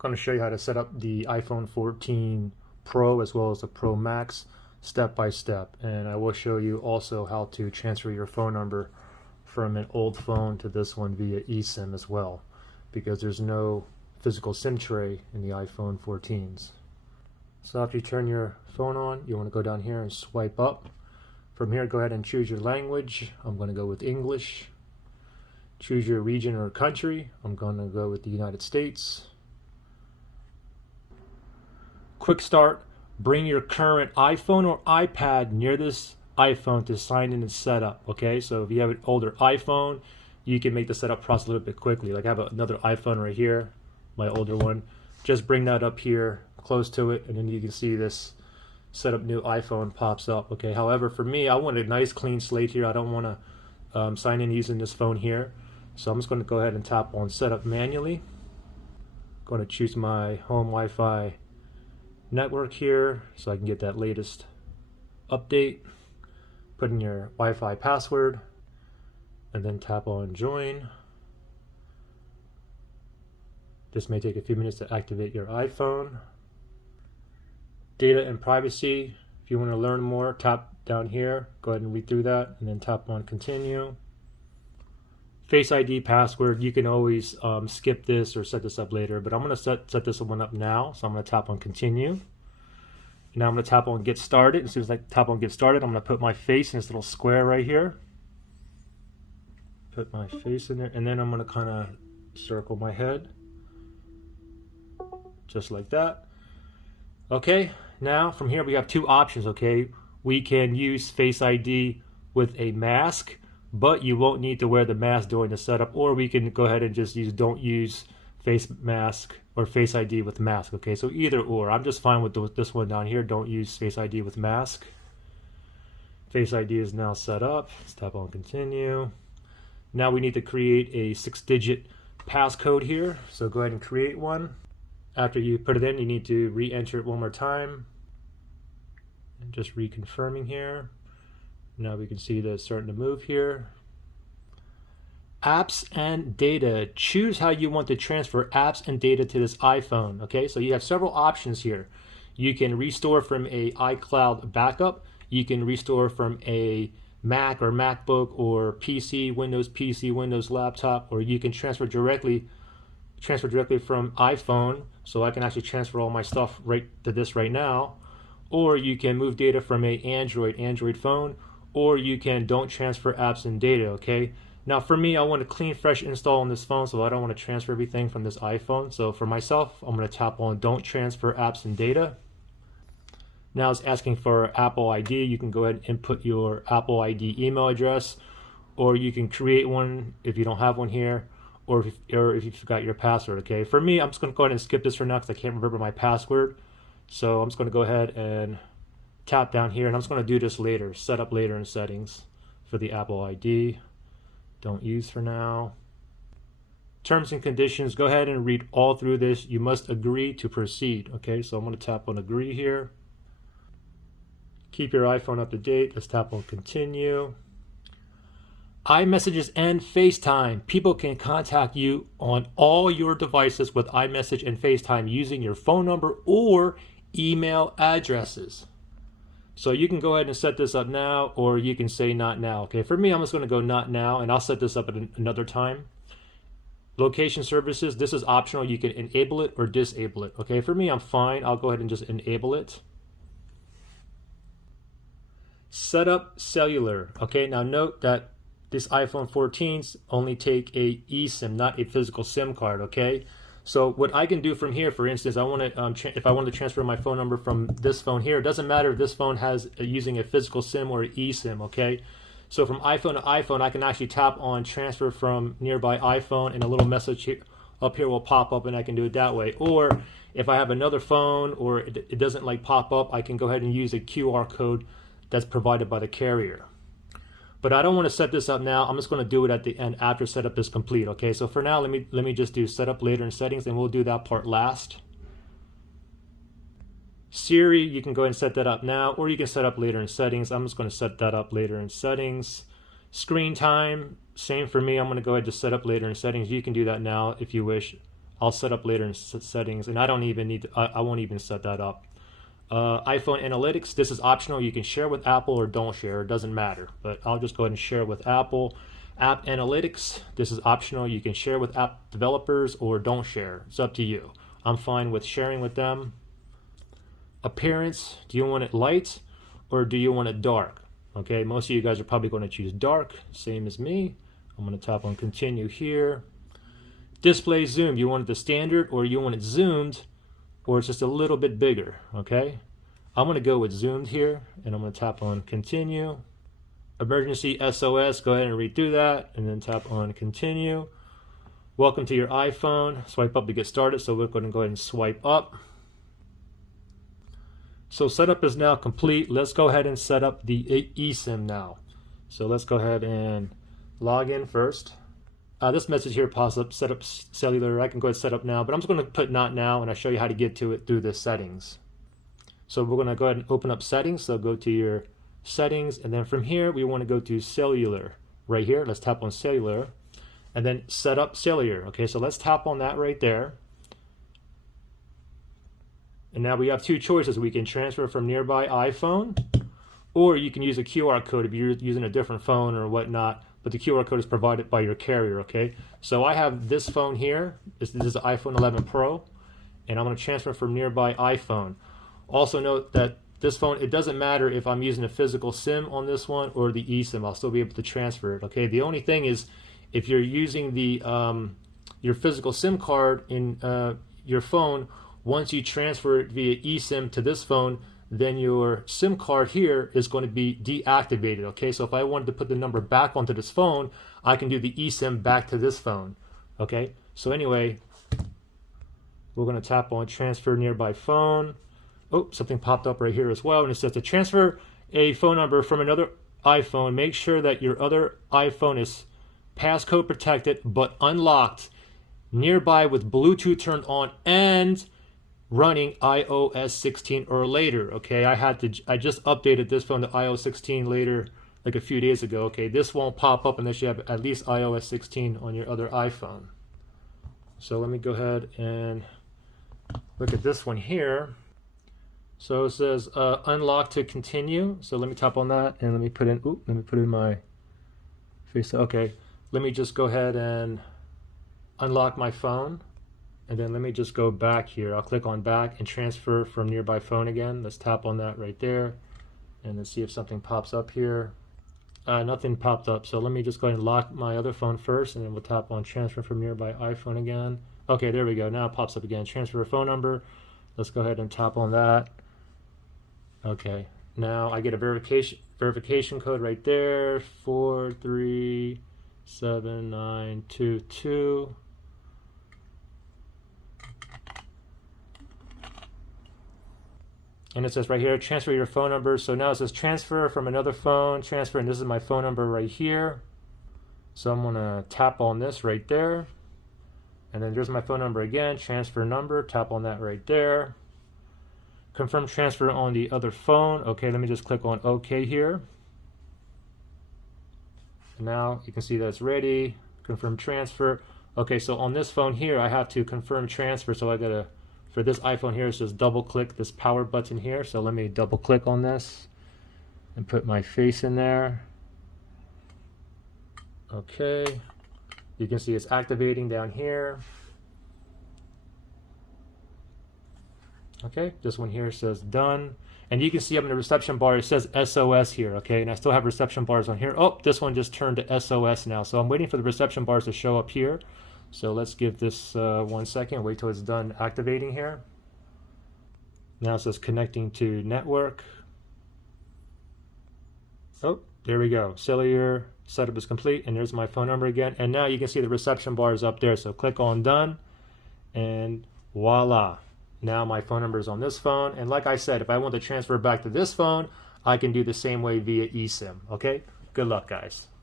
going to show you how to set up the iPhone 14 Pro as well as the Pro Max step by step, and I will show you also how to transfer your phone number from an old phone to this one via eSIM as well, because there's no physical SIM tray in the iPhone 14s. So after you turn your phone on, you want to go down here and swipe up. From here, go ahead and choose your language. I'm going to go with English. Choose your region or country. I'm going to go with the United States. Quick start. Bring your current iPhone or iPad near this iPhone to sign in and set up. Okay, so if you have an older iPhone, you can make the setup process a little bit quickly. Like I have another iPhone right here, my older one. Just bring that up here close to it, and then you can see this set up new iPhone pops up. Okay, however, for me, I want a nice clean slate here. I don't want to sign in using this phone here. So I'm just going to go ahead and tap on setup manually. I'm going to choose my home Wi-Fi network here so I can get that latest update. Put in your Wi-Fi password and then tap on join. This may take a few minutes to activate your iPhone. Data and privacy. If you want to learn more, tap down here. Go ahead and read through that and then tap on continue. Face ID password. You can always skip this or set this up later, but I'm going to set this one up now. So I'm going to tap on continue. Now I'm going to tap on get started. As soon as I tap on get started, I'm going to put my face in this little square right here. Put my face in there, and then I'm going to kind of circle my head. Just like that. Okay, now from here we have two options, okay? We can use Face ID with a mask, but you won't need to wear the mask during the setup, or we can go ahead and just use don't use face mask or Face ID with mask, okay? So either or. I'm just fine with this one down here, don't use Face ID with mask. Face ID is now set up. Let's tap on continue. Now we need to create a 6-digit passcode here, so go ahead and create one. After you put it in, you need to re-enter it one more time. And just reconfirming here. Now we can see that it's starting to move here. Apps and data. Choose how you want to transfer apps and data to this iPhone. Okay, so you have several options here. You can restore from a iCloud backup. You can restore from a Mac or MacBook or PC, Windows laptop, or you can transfer directly from iPhone, so I can actually transfer all my stuff right to this right now. Or you can move data from a Android phone, or you can don't transfer apps and data, okay? Now for me, I want a clean, fresh install on this phone, so I don't want to transfer everything from this iPhone. So for myself, I'm going to tap on don't transfer apps and data. Now it's asking for Apple ID. You can go ahead and input your Apple ID email address, or you can create one if you don't have one here, or if you forgot your password, okay? For me, I'm just going to go ahead and skip this for now because I can't remember my password. So I'm just going to go ahead and tap down here, and I'm just going to do this later, set up later in settings for the Apple ID. Don't use for now. Terms and conditions, go ahead and read all through this. You must agree to proceed, okay? So I'm going to tap on agree here. Keep your iPhone up to date. Let's tap on continue. iMessages and FaceTime. People can contact you on all your devices with iMessage and FaceTime using your phone number or email addresses. So you can go ahead and set this up now, or you can say not now. Okay, for me, I'm just going to go not now, and I'll set this up at another time. Location services, this is optional. You can enable it or disable it. Okay, for me, I'm fine. I'll go ahead and just enable it. Set up cellular. Okay, now note that this iPhone 14s only take a eSIM, not a physical SIM card, okay? So what I can do from here, for instance, I want to if I want to transfer my phone number from this phone here, it doesn't matter if this phone has using a physical SIM or an eSIM, okay? So from iPhone to iPhone, I can actually tap on transfer from nearby iPhone, and a little message up here will pop up, and I can do it that way. Or if I have another phone or it doesn't like pop up, I can go ahead and use a QR code that's provided by the carrier. But I don't want to set this up now. I'm just going to do it at the end after setup is complete. Okay, so for now, let me just do setup later in settings, and we'll do that part last. Siri, you can go ahead and set that up now, or you can set up later in settings. I'm just going to set that up later in settings. Screen time, same for me. I'm going to go ahead and set up later in settings. You can do that now if you wish. I'll set up later in settings, and I don't even need to, I won't even set that up. iPhone analytics, this is optional. You can share with Apple or don't share, it doesn't matter, but I'll just go ahead and share with Apple. App analytics, this is optional. You can share with app developers or don't share, it's up to you. I'm fine with sharing with them. Appearance, do you want it light or do you want it dark? Okay, most of you guys are probably going to choose dark, same as me. I'm going to tap on continue here. Display zoom, you want it the standard or you want it zoomed, or it's just a little bit bigger, okay? I'm going to go with zoomed here, and I'm going to tap on continue. Emergency SOS, go ahead and read through that, and then tap on continue. Welcome to your iPhone. Swipe up to get started, so we're going to go ahead and swipe up. So setup is now complete. Let's go ahead and set up the eSIM now. So let's go ahead and log in first. This message here pops up, set up cellular. I can go ahead and set up now, but I'm just going to put not now, and I'll show you how to get to it through the settings. So we're going to go ahead and open up settings. So go to your settings, and then from here, we want to go to cellular right here. Let's tap on cellular, and then set up cellular. Okay, so let's tap on that right there. And now we have two choices. We can transfer from nearby iPhone, or you can use a QR code if you're using a different phone or whatnot. But the QR code is provided by your carrier, okay? So I have this phone here. This is an iPhone 11 Pro, and I'm going to transfer from nearby iPhone. Also note that this phone, it doesn't matter if I'm using a physical SIM on this one or the eSIM. I'll still be able to transfer it, okay? The only thing is if you're using the your physical SIM card in your phone, once you transfer it via eSIM to this phone, then your SIM card here is going to be deactivated, okay? So if I wanted to put the number back onto this phone, I can do the eSIM back to this phone, okay? So anyway, we're going to tap on transfer nearby phone. Oh, something popped up right here as well, and it says to transfer a phone number from another iPhone, make sure that your other iPhone is passcode protected but unlocked, nearby with Bluetooth turned on, and running iOS 16 or later, okay? I just updated this phone to iOS 16 later, like a few days ago, okay? This won't pop up unless you have at least iOS 16 on your other iPhone. So let me go ahead and look at this one here. So it says unlock to continue. So let me tap on that and let me put in my face. Okay, let me just go ahead and unlock my phone. And then let me just go back here. I'll click on back and transfer from nearby phone again. Let's tap on that right there. And let's see if something pops up here. Nothing popped up. So let me just go ahead and lock my other phone first, and then we'll tap on transfer from nearby iPhone again. Okay, there we go. Now it pops up again. Transfer a phone number. Let's go ahead and tap on that. Okay, now I get a verification code right there. 437922. And it says right here, transfer your phone number. So now it says transfer from another phone, transfer, and this is my phone number right here. So I'm gonna tap on this right there. And then there's my phone number again, transfer number, tap on that right there. Confirm transfer on the other phone. Okay, let me just click on OK here. And now you can see that it's ready, confirm transfer. Okay, so on this phone here, I have to confirm transfer. So I gotta, for this iPhone here, it says double click this power button here. So let me double click on this and put my face in there. Okay, you can see it's activating down here. Okay, this one here says done. And you can see up in the reception bar, it says SOS here, okay? And I still have reception bars on here. Oh, this one just turned to SOS now. So I'm waiting for the reception bars to show up here. So let's give this 1 second, wait till it's done activating here. Now it says connecting to network. Oh, there we go. Cellular setup is complete, and there's my phone number again. And now you can see the reception bars up there. So click on done, and voila. Now my phone number is on this phone. And like I said, if I want to transfer back to this phone, I can do the same way via eSIM, okay? Good luck, guys.